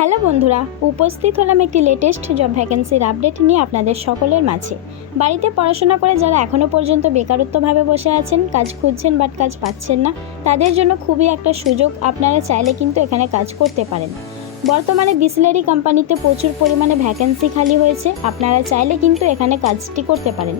Hello বন্ধুরা, উপস্থিত হলাম একটি লেটেস্ট জব ভ্যাকেন্সির আপডেট নিয়ে আপনাদের সকলের মাঝে। বাড়িতে পড়াশোনা করে যারা এখনও পর্যন্ত বেকারত্বভাবে বসে আছেন, কাজ খুঁজছেন বাট কাজ পাচ্ছেন না, তাদের জন্য খুবই একটা সুযোগ। আপনারা চাইলে কিন্তু এখানে কাজ করতে পারেন। বর্তমানে বিসলেরি কোম্পানিতে প্রচুর পরিমাণে ভ্যাকেন্সি খালি হয়েছে। আপনারা চাইলে কিন্তু এখানে কাজটি করতে পারেন।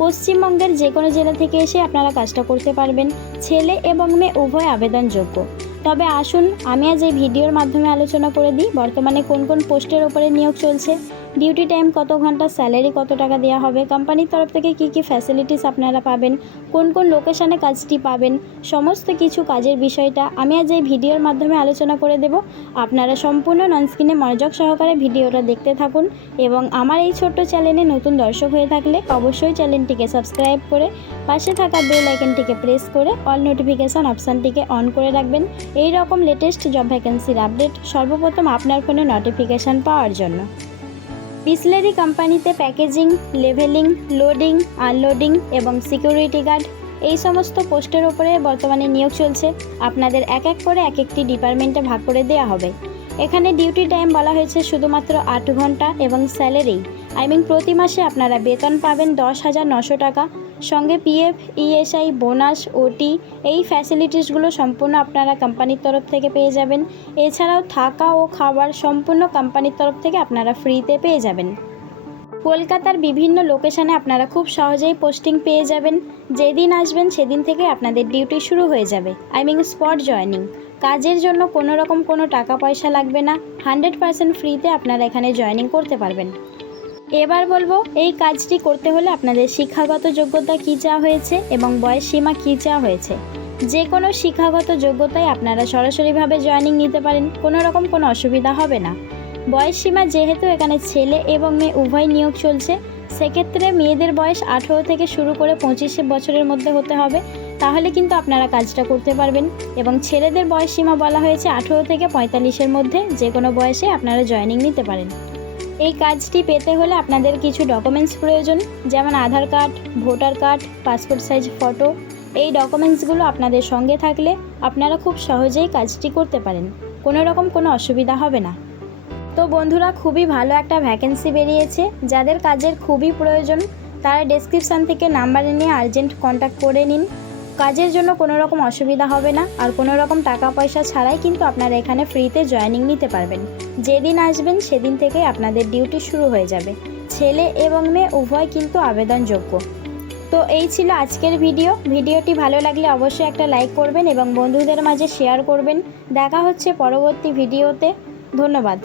পশ্চিমবঙ্গের যে কোনো জেলা থেকে এসে আপনারা কাজটা করতে পারবেন। ছেলে এবং মেয়ে উভয় আবেদনযোগ্য। তবে আসুন আমি আজ এই ভিডিওর মাধ্যমে আলোচনা করে দিই বর্তমানে কোন কোন পোস্টের ওপরে নিয়োগ চলছে, ডিউটি টাইম কত ঘন্টা, স্যালারি কত টাকা দেওয়া হবে, কোম্পানির তরফ থেকে কী কী ফ্যাসিলিটিস আপনারা পাবেন, কোন কোন লোকেশানে কাজটি পাবেন, সমস্ত কিছু কাজের বিষয়টা আমি আজ এই ভিডিওর মাধ্যমে আলোচনা করে দেব। আপনারা সম্পূর্ণ ননস্ক্রিনে মনোযোগ সহকারে ভিডিওটা দেখতে থাকুন এবং আমার এই ছোট্ট চ্যানেলে নতুন দর্শক হয়ে থাকলে অবশ্যই চ্যানেলটিকে সাবস্ক্রাইব করে পাশে থাকা বেল আইকনটিকে প্রেস করে অল নোটিফিকেশান অপশানটিকে অন করে রাখবেন এই রকম লেটেস্ট জব ভ্যাকেন্সির আপডেট সর্বপ্রথম আপনার ফোনে নোটিফিকেশান পাওয়ার জন্য। বিসলেরি কোম্পানিতে প্যাকেজিং, লেভেলিং, লোডিং, আনলোডিং এবং সিকিউরিটি গার্ড এই সমস্ত পোস্টের ওপরে বর্তমানে নিয়োগ চলছে। আপনাদের এক এক করে এক একটি ডিপার্টমেন্টে ভাগ করে দেওয়া হবে। এখানে ডিউটি টাইম বলা হয়েছে শুধুমাত্র 8 ঘন্টা এবং স্যালারি প্রতি মাসে আপনারা বেতন পাবেন 10,900 টাকা। সঙ্গে পিএফ, ইএসআই, বোনাস, ওটি এই ফ্যাসিলিটিসগুলো সম্পূর্ণ আপনারা কোম্পানির তরফ থেকে পেয়ে যাবেন। এছাড়াও থাকা ও খাবার সম্পূর্ণ কোম্পানির তরফ থেকে আপনারা ফ্রিতে পেয়ে যাবেন। কলকাতার বিভিন্ন লোকেশানে আপনারা খুব সহজেই পোস্টিং পেয়ে যাবেন। যেদিন আসবেন সেদিন থেকে আপনাদের ডিউটি শুরু হয়ে যাবে। Spot joining. কাজের জন্য কোনো টাকা পয়সা লাগবে না। 100% ফ্রিতে আপনারা এখানে জয়েনিং করতে পারবেন। এবার বলবো এই কাজটি করতে হলে আপনাদের শিক্ষাগত যোগ্যতা কী চাওয়া হয়েছে এবং বয়স সীমা কী চাওয়া হয়েছে। যে কোনো শিক্ষাগত যোগ্যতায় আপনারা সরাসরিভাবে জয়েনিং নিতে পারেন, কোনো অসুবিধা হবে না। বয়স সীমা যেহেতু এখানে ছেলে এবং মেয়ে উভয় নিয়োগ চলছে, সেক্ষেত্রে মেয়েদের বয়স 18 থেকে শুরু করে 25 বছরের মধ্যে হতে হবে, তাহলে কিন্তু আপনারা কাজটা করতে পারবেন। এবং ছেলেদের বয়স সীমা বলা হয়েছে 18 থেকে 45-এর মধ্যে, যে কোনো বয়সে আপনারা জয়েনিং নিতে পারেন। এই কাজটি পেতে হলে আপনাদের কিছু ডকুমেন্টস প্রয়োজন, যেমন Aadhaar card, voter card, passport size photo. এই ডকুমেন্টসগুলো আপনাদের সঙ্গে থাকলে আপনারা খুব সহজেই কাজটি করতে পারেন, কোনো অসুবিধা হবে না। তো বন্ধুরা, খুবই ভালো একটা ভ্যাকেন্সি বেরিয়েছে। যাদের কাজের খুবই প্রয়োজন তারা ডেসক্রিপশান থেকে নাম্বার নিয়ে আর্জেন্ট কন্ট্যাক্ট করে নিন। কাজের জন্য কোনো রকম অসুবিধা হবে না, আর কোনো রকম টাকা পয়সা ছাড়াই কিন্তু আপনারা এখানে ফ্রিতে জয়েনিং নিতে পারবেন। যেদিন আসবেন সেদিন থেকে আপনাদের ডিউটি শুরু হয়ে যাবে। ছেলে এবং মেয়ে উভয় কিন্তু আবেদনযোগ্য। তো এই ছিল আজকের ভিডিওটি ভালো লাগলে অবশ্যই একটা লাইক করবেন এবং বন্ধুদের মাঝে শেয়ার করবেন। দেখা হচ্ছে পরবর্তী ভিডিওতে। ধন্যবাদ।